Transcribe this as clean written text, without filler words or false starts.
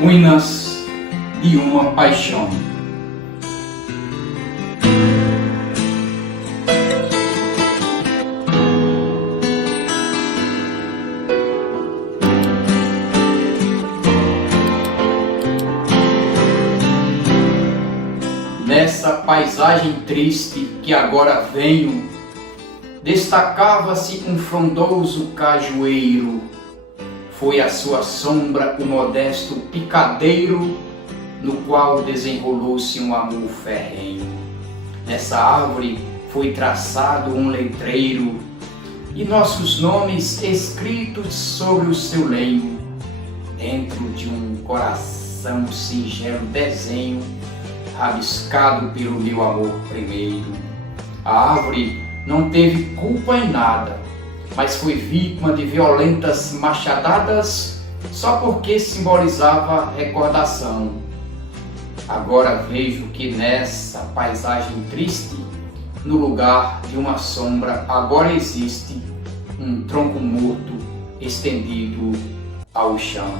ruínas de uma paixão. Nessa paisagem triste que agora venho, destacava-se um frondoso cajueiro. Foi a sua sombra o modesto picadeiro, no qual desenrolou-se um amor ferrenho. Nessa árvore foi traçado um letreiro, e nossos nomes escritos sobre o seu lenho. Dentro de um coração singelo desenho, rabiscado pelo meu amor primeiro. A árvore não teve culpa em nada, mas foi vítima de violentas machadadas só porque simbolizava recordação. Agora vejo que nessa paisagem triste, no lugar de uma sombra, agora existe um tronco morto estendido ao chão.